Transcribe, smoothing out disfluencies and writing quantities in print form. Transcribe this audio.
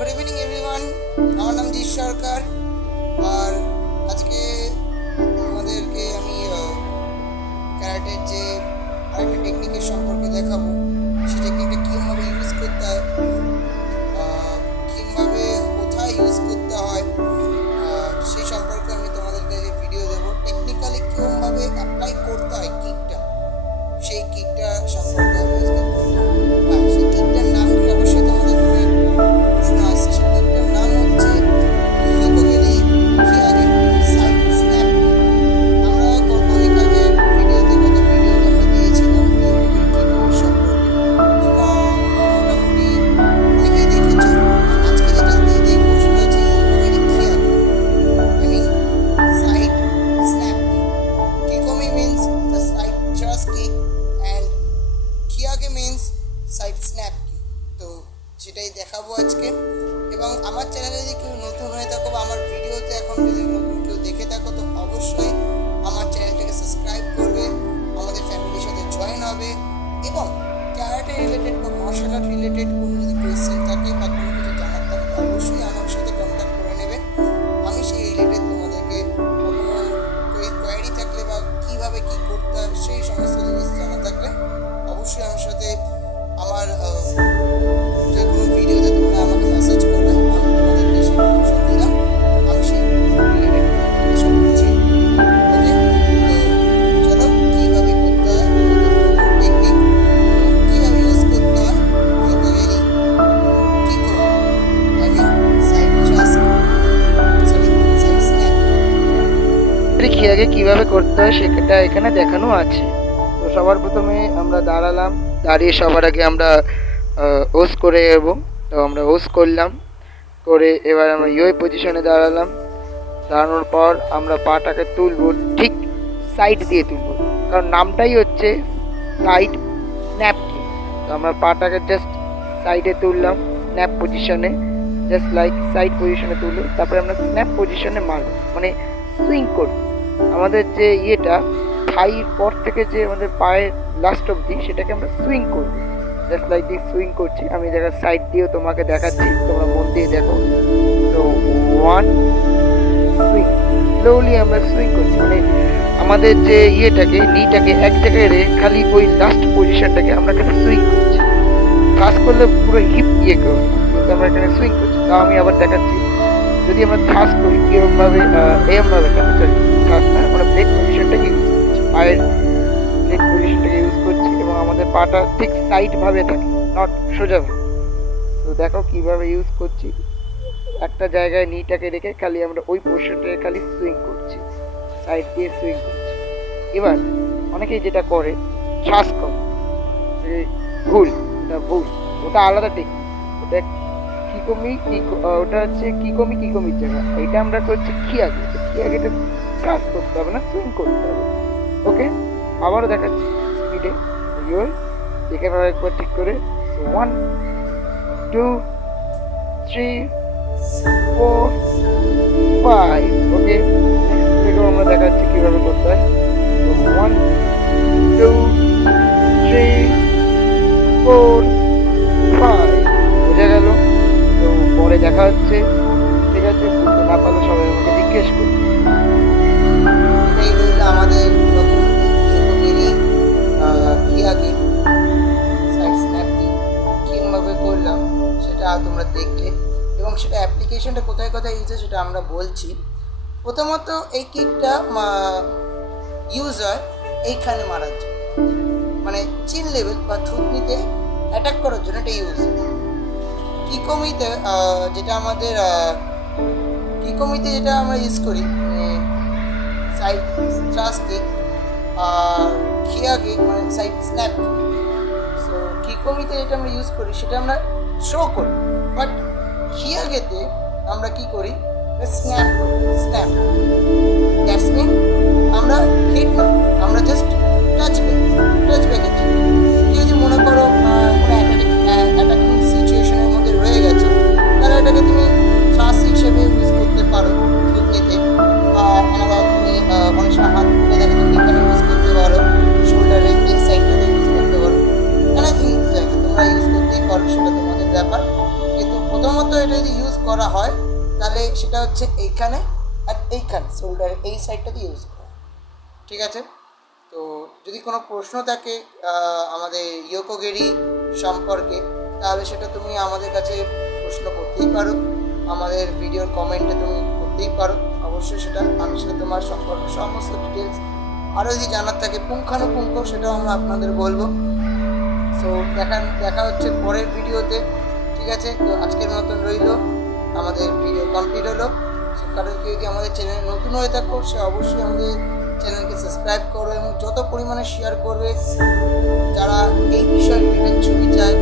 Good evening everyone, আমার নাম জিৎ সরকার। আর আজকে তোমাদেরকে আমি ক্যারাটের যে আরেকটা টেকনিকের সম্পর্কে দেখাবো। সেই টেকনিকটা কীভাবে ইউজ করতে হয়, কীভাবে কোথায় ইউজ করতে হয়, সেই সম্পর্কে আমি তোমাদেরকে ভিডিও দেবো। টেকনিক্যালি কীভাবে অ্যাপ্লাই করতে হয় কিকটা, সেই কিকটা সম্পর্কে আমি আজকে বলবো। আর সেই কিকটার নাম কি অবশ্যই তোমাদের মনে প্রশ্ন আসছে। সেই কিকটার নাম হচ্ছে হিয়োকোগেরি কিয়াগে সাইড স্ন্যাপ। আমরা অনেক আগে ভিডিওতে আমরা দিয়েছিলাম হিয়োকোগেরি কিক সম্পর্কে, সেটা মোটামুটি অনেকেই দেখেছো। আজকে যেটা দিয়ে দেখবো সেটা হচ্ছে হিয়োকোগেরি কিয়াগে, I mean side snap kick. কিকোমি means the side thrust kick and কিয়াগে মিন্স সাইড স্ন্যাপ কিক। তো সেটাই দেখাবো আজকে। এবং আমার চ্যানেলে যদি কেউ নতুন হয়ে থাকো বা আমার ভিডিওতে এখন যদি নতুন কেউ দেখে থাকো, তো অবশ্যই আমার চ্যানেলটাকে সাবস্ক্রাইব করবে, আমাদের ফ্যামিলির সাথে জয়েন হবে। এবং ক্যারাটে রিলেটেড বা মার্শাল আর্ট রিলেটেড কোনো যদি কোয়েশ্চেন থাকে বা কোনো কিছু জানার থাকে, অবশ্যই আমার সাথে কন্ট্যাক্ট করে নেবে। আমি সেই রিলেটেড তোমাদেরকে কোনো কোয়ারি থাকলে বা কীভাবে কী করতে হয় সেই সমস্ত জিনিস জানা থাকলে অবশ্যই আমার সাথে আমার যে কোনো ভিডিওতে তোমরা আমাকে মেসেজ করবে, আমি তোমাদেরকে সেই ইনফরমেশন দিলাম। আমি সেই রিলেটেড সব কিছু ওকে। তো চলো কীভাবে করতে হয় আমাদের টেকনিক, কীভাবে ইউজ করতে হয় হিয়োকোগেরি কিকো, I mean side thrust, sorry side snap. কিয়াগে কীভাবে করতে হয় সেটা এখানে দেখানো আছে। তো সবার প্রথমে আমরা দাঁড়ালাম, দাঁড়িয়ে সবার আগে আমরা ওস করে নেব। তো আমরা ওস করলাম, করে এবার আমরা ইউএ পজিশনে দাঁড়ালাম। দাঁড়ানোর পর আমরা পাটাকে তুলব, ঠিক সাইড দিয়ে তুলব, কারণ নামটাই হচ্ছে সাইড স্ন্যাপ কিক। তো আমরা পাটাকে জাস্ট সাইডে তুললাম, স্ন্যাপ পজিশনে, জাস্ট লাইক সাইড পজিশনে তুলব। তারপরে আমরা স্ন্যাপ পজিশনে মারব, মানে সুইং করব। আমাদের যে ইয়েটা থাইর পর থেকে যে আমাদের পায়ের লাস্ট অবধি, সেটাকে আমরা সুইং করব, জাস্ট লাইক দিস সুইং করছি। আমি দেখা সাইড দিয়েও তোমাকে দেখাচ্ছি, তোমরা মন দিয়ে দেখো। সো ওয়ান সুইং, স্লোলি আমরা সুইং করছি, মানে আমাদের যে ইয়েটাকে নিটাকে এক জায়গায় রেখে খালি ওই লাস্ট পজিশনটাকে আমরা এখানে সুইং করছি। থ্রাস করলে পুরো হিপ ইয়ে করবো, কিন্তু আমরা এখানে সুইং করছি। তাও আমি আবার দেখাচ্ছি, যদি আমরা থ্রাস করি কীরকমভাবে, এরমভাবে সরি থ্রাস না, আমরা ব্রেক পজিশনটাকে ইউজ করছি, পায়ের ব্রেক পজিশনটাকে ইউজ করছি এবং আমাদের পাটা ঠিক সাইডভাবে থাকে, নট সোজাভাবে। তো দেখো কীভাবে ইউজ করছি, একটা জায়গায় নিটাকে রেখে খালি আমরা ওই পোর্শনটাকে খালি সুইং করছি, সাইড দিয়ে সুইং করছি। এবার অনেকেই যেটা করে থ্রাস করে, ভুল, ওটা ভুল, ওটা আলাদা টেকনিক। ওটা ওটা হচ্ছে কিকোমির জায়গা। এটা আমরা করছি কিয়াগে। কিয়াগেটা থ্রাস করতে হবে না, সুইং করতে হবে। ওকে, আবারও দেখাচ্ছি স্পিডে, দেখে নেওয়া একবার ঠিক করে। 1 2 3 4 5। ওকে, নেক্সট ভিডিও আমরা দেখাচ্ছি কীভাবে করতে হয়। 1 2 3 4 5, বোঝা গেল? তো পরে দেখা হচ্ছে, ঠিক আছে? বুঝতে না পারলে সবাই আমাকে জিজ্ঞেস করবে। এটাই রইল আমাদের নতুন হিয়োকোগেরি কিয়াগে সাইড স্ন্যাপ কিক। কীভাবে করলাম সেটা তোমরা দেখলে, এবং সেটা অ্যাপ্লিকেশনটা কোথায় কোথায় ইউজ হয় সেটা আমরা বলছি। প্রথমত এই কিকটা ইউজ হয় এইখানে মারার জন্য, মানে চিন লেভেল বা থুতনিতে অ্যাটাক করার জন্য এটা ইউজ হয়। কিকোমিতে যেটা আমরা ইউজ করি, মানে সাইড থ্রাস্ট কিক, আর কিয়াগে মানে সাইড স্ন্যাপ কিক। সো কিকোমিতে যেটা আমরা ইউজ করি সেটা আমরা থ্রো করি, বাট কিয়াগেতে আমরা কি করি, স্ন্যাপ দ্যাটস মিন আমরা হিট না, আমরা জাস্ট টাচ ব্যাকের জন্য। কেউ যদি মনে করো কোনো অ্যাটাকিং সিচুয়েশনের মধ্যে রয়ে গেছে, তাহলে এটাকে তুমি থ্রাস্ট হিসেবে ইউজ করতে পারো থুতনিতে, বা আলাদা তুমি অনেক সময় হাত তুলে দেখে তুমি এখানে ইউজ করতে পারো, শোল্ডারে এই সাইডটাতে ইউজ করতে পারো, এনিথিং জায়গায় তোমরা ইউজ করতেই পারো, সেটা তোমাদের ব্যাপার। কিন্তু প্রথমত এটা যদি ইউজ করা হয় তাহলে সেটা হচ্ছে এইখানে আর এইখানে শোল্ডারের এই সাইডটাতে ইউজ করা, ঠিক আছে? তো যদি কোনো প্রশ্ন থাকে আমাদের ইয়োকোগেরি সম্পর্কে, তাহলে সেটা তুমি আমাদের কাছে প্রশ্ন করতেই পারো, আমাদের ভিডিওর কমেন্টে তুমি করতেই পারো। অবশ্যই সেটা আমি সেটা তোমার সম্পর্কে সমস্ত ডিটেলস আরও যদি জানার থাকে পুঙ্খানুপুঙ্খ সেটাও আমরা আপনাদের বলবো। সো দেখা হচ্ছে পরের ভিডিওতে, ঠিক আছে? তো আজকের মতন রইল, আমাদের ভিডিও কমপ্লিট হলো। সো কারোকে যদি আমাদের চ্যানেলে নতুন হয়ে থাকো সে অবশ্যই আমাদের চ্যানেলকে সাবস্ক্রাইব করো এবং যত পরিমাণে শেয়ার করবে যারা এই বিষয়ে রিলেটেড ছবি চায়